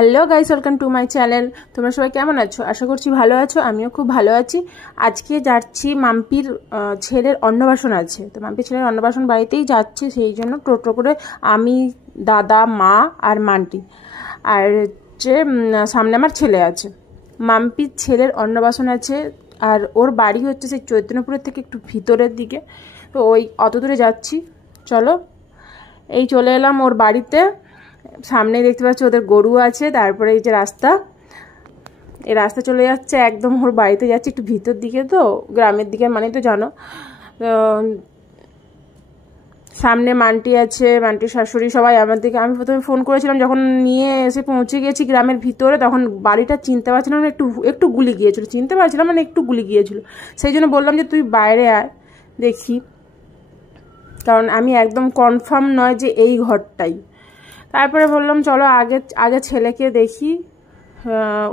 Hello guys, welcome to my channel. তোমরা সবাই কেমন আছো? আশা করছি ভালো আছো। আমিও খুব ভালো আছি। আজকে যাচ্ছি, মাম্পির ছেলের অন্নপ্রাশন আছে, তো মাম্পির ছেলের অন্নপ্রাশন বাড়িতেই যাচ্ছি। সেই জন্য টোটো করে আমি, দাদা, মা আর মান্টি, আর হচ্ছে সামনে আমার ছেলে আছে। মাম্পির ছেলের অন্নপ্রাশন আছে, আর ওর বাড়ি হচ্ছে সেই চৈতন্যপুরের থেকে একটু ভিতরের দিকে, তো ওই অত দূরে যাচ্ছি। চলো, এই চলে এলাম ওর বাড়িতে। সামনে দেখতে পাচ্ছি ওদের গরু আছে, তারপরে এই যে রাস্তা, এই রাস্তা চলে যাচ্ছে একদম ওর বাড়িতে যাচ্ছে, একটু ভিতর দিকে, তো গ্রামের দিকে মানে তো জানো। সামনে মান্টি আছে, মান্টির শাশুড়ি, সবাই আমার দিকে। আমি প্রথমে ফোন করেছিলাম, যখন নিয়ে এসে পৌঁছে গেছি গ্রামের ভিতরে, তখন বাড়িটা চিনতে পারছিলাম না, একটু গুলি গিয়েছিল, চিনতে পারছিলাম মানে একটু গুলি গিয়েছিল। সেই জন্য বললাম যে তুই বাইরে আয় দেখি, কারণ আমি একদম কনফার্ম নয় যে এই ঘরটাই। তারপরে বললাম চলো আগে ছেলেকে দেখি,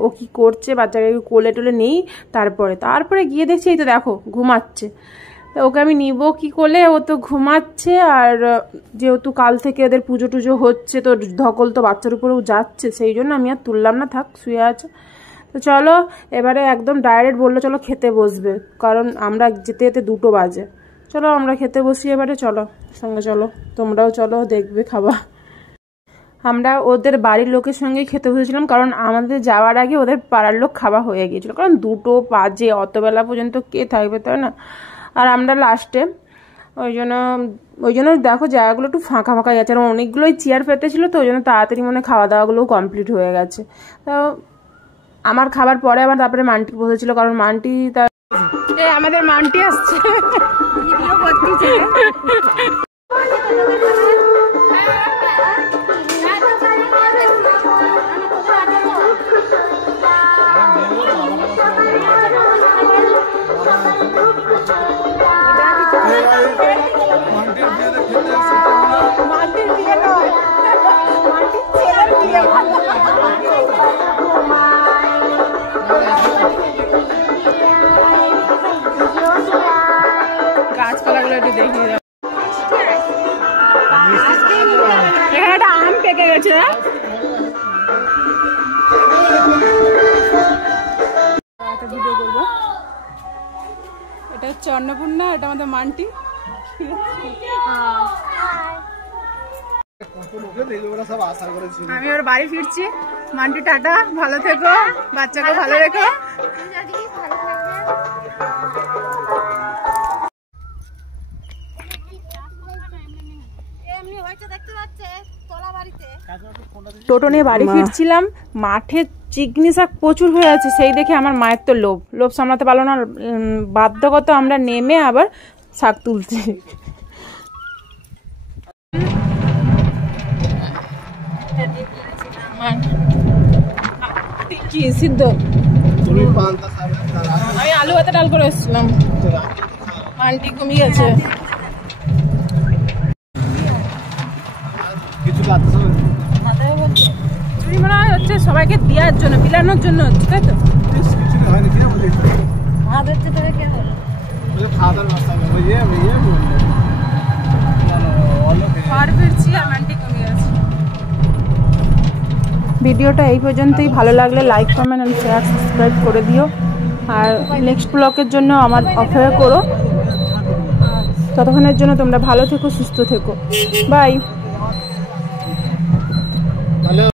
ও কি করছে, বাচ্চাকে কোলে টোলে নেই, তারপরে গিয়ে দেখছি এই তো দেখো ঘুমাচ্ছে। তো ওকে আমি নিব কি কোলে, ও তো ঘুমাচ্ছে। আর যেহেতু কাল থেকে ওদের পুজো টুজো হচ্ছে, তো ধকল তো বাচ্চার উপরেও যাচ্ছে, সেই জন্য আমি আর তুললাম না, থাক শুয়ে আছে। তো চলো এবারে একদম ডাইরেক্ট বললো চলো খেতে বসবে, কারণ আমরা যেতে যেতে 2টো বাজে। চলো আমরা খেতে বসি এবারে, চলো সঙ্গে চলো, তোমরাও চলো, দেখবে খাবা। আমরা ওদের বাড়ির লোকের সঙ্গে খেতে বসেছিলাম, কারণ আমাদের যাওয়ার আগে ওদের পাড়ার লোক খাওয়া হয়ে গিয়েছিল, কারণ 2টো বাজে, অতবেলা পর্যন্ত কে থাকবে, তাই না। আর আমরা লাস্টে ওই জন্য দেখো জায়গাগুলো একটু ফাঁকা ফাঁকা যাচ্ছে, আর অনেকগুলোই চেয়ার পেতেছিল, তো ওই জন্য তাড়াতাড়ি মনে খাওয়া দাওয়াগুলোও কমপ্লিট হয়ে গেছে। তো আমার খাবার পরে আবার তারপরে মান্টি বসেছিল, কারণ মান্টি তার আমাদের মান্টি আসছে ভিডিও করতেছে। গাছপালাগুলো একটু দেখি, এখানে একটা আম পেকে গেছে। ভিডিও করবো, এটা হচ্ছে অন্নপূর্ণা, এটা আমাদের মান্টি। আমি ওর বাড়ি ফিরছি। মান্টি টাটা, ভালো থেকো, বাচ্চাকে ভালো রেখো। টোটো নিয়ে বাড়ি ফিরছিলাম, মাঠে চিকনি শাক প্রচুর হয়ে আছে, সেই দেখে আমার মায়ের তো লোভ সামলাতে পারলো না, বাধ্যগত আমরা নেমে আবার শাক তুলছি। কি সিদ্ধ, আমি আলু ভাতে ডাল করে এসেছিলাম। আন্টি ঘুমিয়ে গেছে। চুরি মনে হয় হচ্ছে সবাইকে দেওয়ার জন্য, বিলানোর জন্য হচ্ছে, তাই তো। ভিডিওটা এই পর্যন্তই। ভালো লাগলে like, comment and share, subscribe করে দিও। আর নেক্সট ব্লগের জন্য আমার অপেক্ষা করো। ততক্ষণের জন্য তোমরা ভালো থেকো, সুস্থ থেকো, বাই।